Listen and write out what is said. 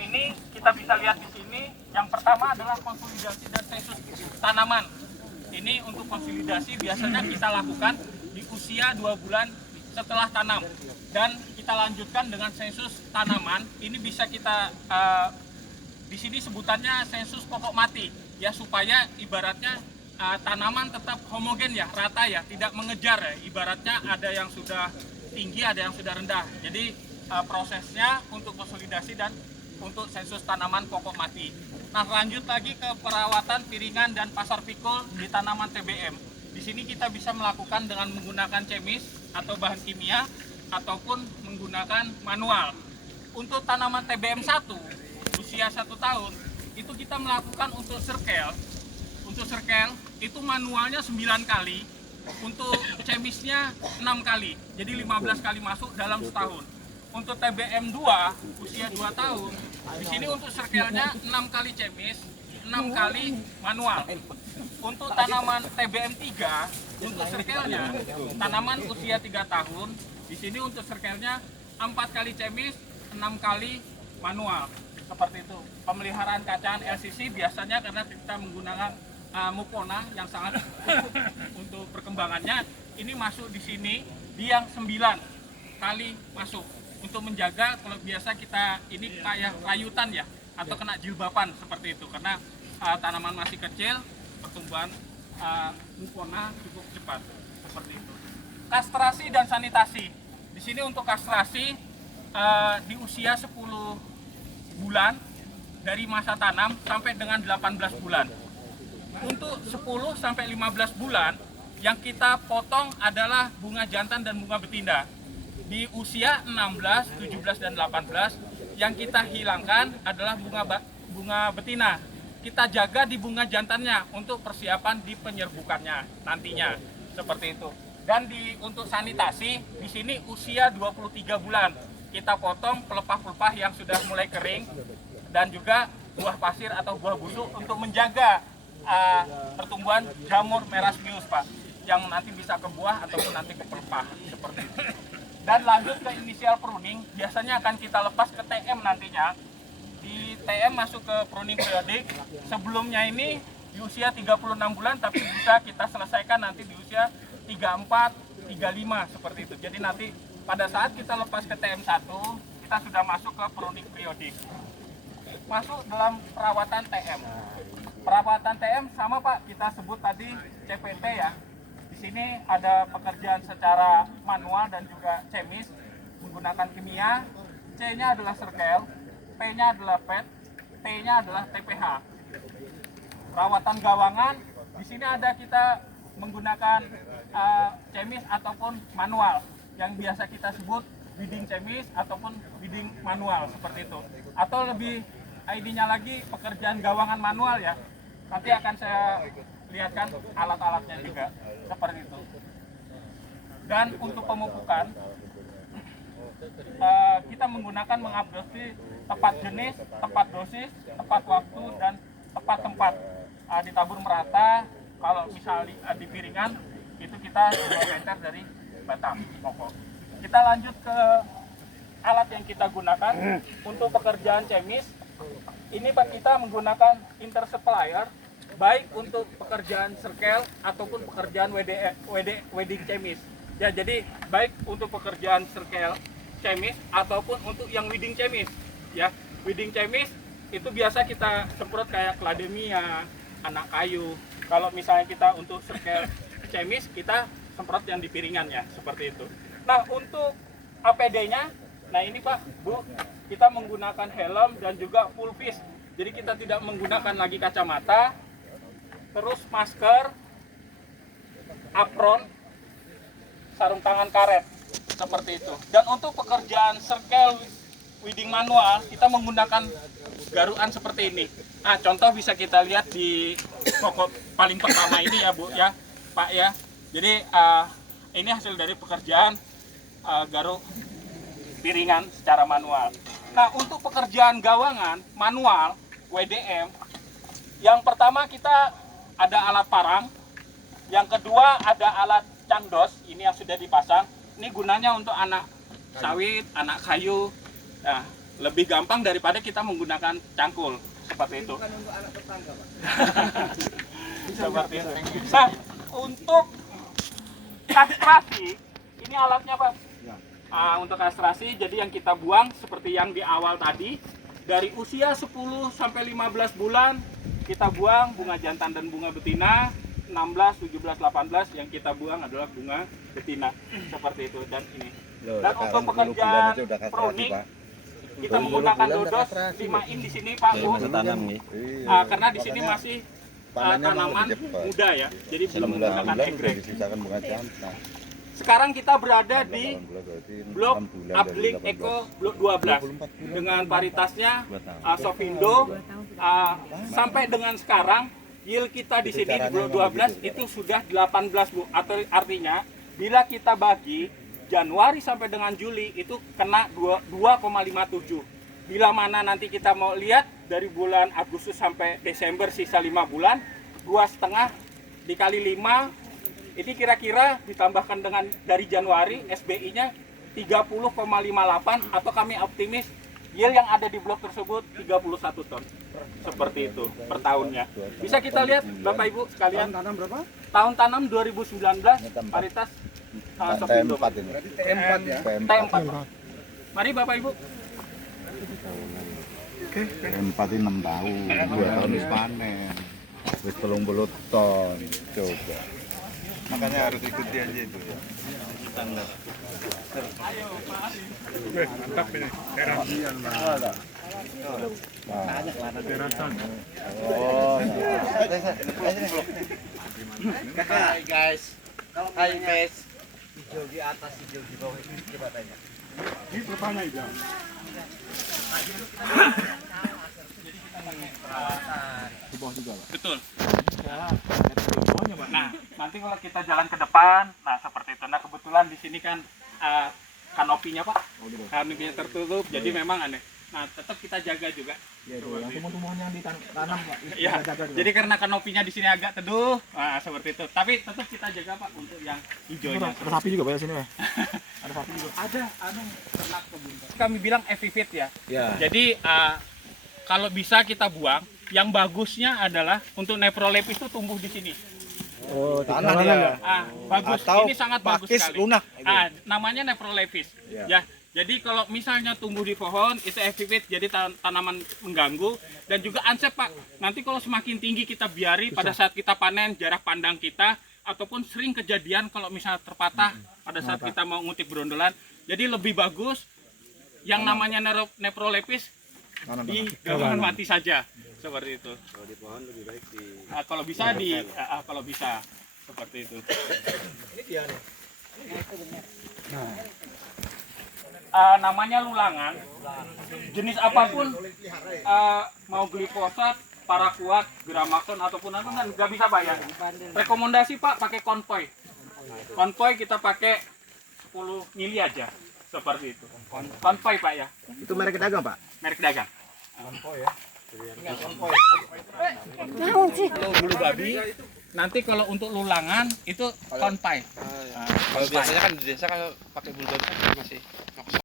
ini kita bisa lihat di sini. Yang pertama adalah konsolidasi dan sensus tanaman. Ini untuk konsolidasi biasanya kita lakukan di usia 2 bulan setelah tanam, dan kita lanjutkan dengan sensus tanaman. Ini bisa kita di sini sebutannya sensus pokok mati ya, supaya ibaratnya tanaman tetap homogen ya, rata ya, tidak mengejar ya. Ibaratnya ada yang sudah tinggi, ada yang sudah rendah. Jadi prosesnya untuk konsolidasi dan untuk sensus tanaman pokok mati. Nah, lanjut lagi ke perawatan piringan dan pasar pikul di tanaman TBM. Di sini kita bisa melakukan dengan menggunakan chemis atau bahan kimia ataupun menggunakan manual. Untuk tanaman TBM 1 usia 1 tahun itu kita melakukan untuk serkel. Untuk serkel itu manualnya 9 kali, untuk chemisnya 6 kali. Jadi 15 kali masuk dalam setahun. Untuk TBM 2 usia 2 tahun, di sini untuk serkelnya 6 kali chemis, 6 kali manual. Untuk tanaman TBM 3, untuk serkelnya tanaman usia 3 tahun, di sini untuk serkelnya 4 kali chemis, 6 kali manual. Seperti itu. Pemeliharaan kacang LCC biasanya karena kita menggunakan mukona yang sangat cukup untuk perkembangannya, ini masuk di sini di yang 9 kali masuk. Untuk menjaga, kalau biasa kita ini kayak rayutan ya, atau kena jilbaban seperti itu, karena tanaman masih kecil, pertumbuhan mukona cukup cepat seperti itu. Kastrasi dan sanitasi. Di sini untuk kastrasi di usia 10 bulan dari masa tanam sampai dengan 18 bulan. Untuk 10 sampai 15 bulan yang kita potong adalah bunga jantan dan bunga betina. Di usia 16, 17 dan 18 yang kita hilangkan adalah bunga betina. Kita jaga di bunga jantannya untuk persiapan di penyerbukannya nantinya. Seperti itu. Dan untuk sanitasi di sini usia 23 bulan kita potong pelepah-pelepah yang sudah mulai kering dan juga buah pasir atau buah busuk untuk menjaga pertumbuhan jamur merasmius, Pak, yang nanti bisa ke buah ataupun nanti ke pelepah seperti itu. Dan lanjut ke inisial pruning, biasanya akan kita lepas ke TM nantinya. Di TM masuk ke pruning periodik. Sebelumnya ini di usia 36 bulan, tapi bisa kita selesaikan nanti di usia 34, 35 seperti itu. Jadi nanti pada saat kita lepas ke TM1, kita sudah masuk ke pruning periodik. Masuk dalam perawatan TM. Perawatan TM sama, Pak, kita sebut tadi CPT ya. Di sini ada pekerjaan secara manual dan juga chemis menggunakan kimia. C-nya adalah serkel, P-nya adalah PET, T-nya adalah TPH. Perawatan gawangan, di sini ada kita menggunakan chemis ataupun manual yang biasa kita sebut weeding chemis ataupun weeding manual seperti itu. Atau lebih ID-nya lagi pekerjaan gawangan manual ya. Nanti akan saya lihatkan alat-alatnya juga seperti itu. Dan untuk pemupukan kita menggunakan mengupdate tepat jenis, tepat dosis, tepat waktu dan tepat tempat. Ditabur merata. Kalau misalnya di piringan itu kita 2 meter dari batang pokok. Kita lanjut ke alat yang kita gunakan untuk pekerjaan chemis. Ini Pak, kita menggunakan intersupplier baik untuk pekerjaan serkel ataupun pekerjaan wedding chemis. Ya, jadi baik untuk pekerjaan serkel chemis ataupun untuk yang wedding chemis. Ya, wedding chemis itu biasa kita semprot kayak Clademia, anak kayu. Kalau misalnya kita untuk serkel chemis, kita semprot yang di piringan ya, seperti itu. Nah, untuk APD-nya, nah ini Pak, Bu, kita menggunakan helm dan juga full face. Jadi kita tidak menggunakan lagi kacamata, terus masker, apron, sarung tangan karet, seperti itu. Dan untuk pekerjaan serkel weeding manual, kita menggunakan garuan seperti ini. Nah, contoh bisa kita lihat di pokok paling pertama ini ya, Bu, ya, Pak ya. Jadi ini hasil dari pekerjaan garuk piringan secara manual. Nah, untuk pekerjaan gawangan manual WDM, yang pertama kita ada alat parang, yang kedua ada alat cangdos, ini yang sudah dipasang. Ini gunanya untuk anak sawit, anak kayu. Nah, lebih gampang daripada kita menggunakan cangkul seperti itu. Seperti itu. Nah, untuk kastrasi ini alatnya Pak. Untuk kastrasi jadi yang kita buang seperti yang di awal tadi, dari usia 10 sampai 15 bulan kita buang bunga jantan dan bunga betina. 16, 17, 18 yang kita buang adalah bunga betina seperti itu. Dan ini. Dan untuk pekerjaan pruning kita menggunakan dodos 5 in di sini Pak Bu. Karena di sini masih tanaman muda ya, jadi belum menggunakan egreg. Sekarang kita berada di blok Ablik Eco blok 12 dengan paritasnya Sofindo. Sampai dengan sekarang yield kita di sini di blok 12 itu sudah 18 Bu. Artinya bila kita bagi Januari sampai dengan Juli itu kena 2,57. Bila mana nanti kita mau lihat dari bulan Agustus sampai Desember sisa 5 bulan, 2,5 dikali 5 ini kira-kira ditambahkan dengan dari Januari SBI-nya 30,58 atau kami optimis yield yang ada di blok tersebut 31 ton. Seperti itu per tahunnya. Bisa kita lihat Bapak Ibu sekalian. Tahun tanam berapa? Tahun tanam 2019 paritas Sofindo. Berarti T4 ya. T4. Mari Bapak Ibu. T4 ini 6 tahun, 2 tahun wis panen. Wis 30 ton. Coba. Makanya harus ikuti aja itu ya. Standar. Ayo, Pak. Mantap ini. Terapian, Pak. Hai guys. Hai guys. Hijau di atas, hijau di bawah. Coba tanya. Ini pertama itu. Betul. Nah, nanti kalau kita jalan ke depan, nah seperti itu. Nah, kebetulan di sini kan kanopinya Pak, kanopinya tertutup, jadi memang aneh. Nah, tetap kita jaga juga. Tumbuh-tumbuhan yang ditanam Pak. Iya. Jadi karena kanopinya di sini agak teduh, nah, seperti itu. Tapi tetap kita jaga Pak untuk yang hijaunya. Ada sapi juga Pak sini ya. Ada sapi juga. Ada ternak kebun. Kami bilang epifit ya. Ya. Jadi kalau bisa kita buang, yang bagusnya adalah untuk Nephrolepis itu tumbuh di sini. Oh, Tanah tanah dia. ya. Bagus. Atau Ini sangat bagus pakis sekali. lunak. Namanya Nephrolepis. Ya. Ya. Jadi kalau misalnya tumbuh di pohon itu epifit, jadi tanaman mengganggu dan juga ansep Pak. Nanti kalau semakin tinggi kita biari pada saat kita panen jarak pandang kita ataupun sering kejadian kalau misalnya terpatah pada saat kita mau ngutip berondolan. Jadi lebih bagus yang namanya Nephrolepis di daun mati saja seperti itu. Kalau di pohon lebih baik di. Kalau bisa kalau bisa seperti itu. Ini dia nih. Namanya lulangan. Jenis apapun mau glifosat, paraquat, gramaxon ataupun apa kan nggak bisa bayar. Rekomendasi Pak pakai konvoy. Konvoy kita pakai 10 mili aja seperti itu. Konvoy Pak ya. Itu merek dagang Pak. Merek dagang. Kalau bulu babi, nanti kalau untuk lulangan itu konpai. Kalau biasanya kan di desa kalau pakai bulu babi kan masih